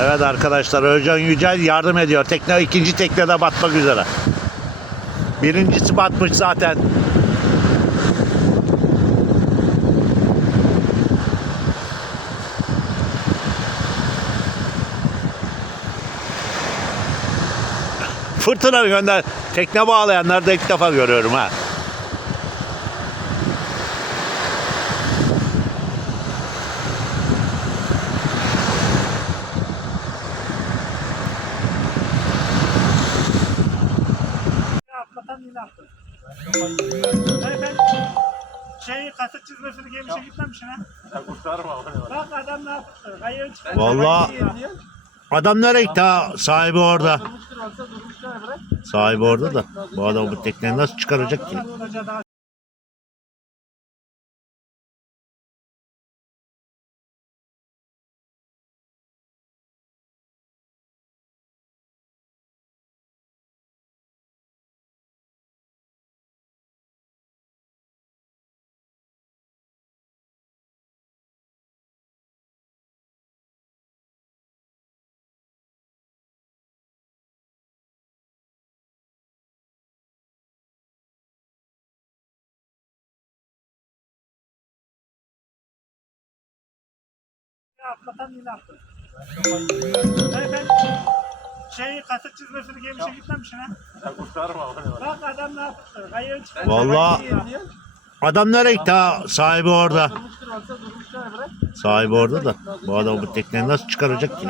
Evet arkadaşlar Özcan Yücel yardım ediyor. Tekne ikinci teknede batmak üzere. Birincisi batmış zaten. Fırtına gönder. Tekne bağlayanları da ilk defa görüyorum ha. Attı. Hayır ben şey kasık çizmesini giymişe gitmemişsin ha. Bak adam ne yaptı? Kayığı çıkardı. Vallahi- Adam nereye gitti ha? Sahibi orada. Sahibi orada da. Bu adam bu tekneyi nasıl çıkaracak ki? Atlatan yine attı. Ben şey kasık çizmesini giymişe gitmemişsin ha. Bak adam ne yaptı? Kayığı çıkardı. Vallahi- Adam nereye gitti ha? Sahibi orada. Sahibi orada da. Bu adam bu tekneyi nasıl çıkaracak ki?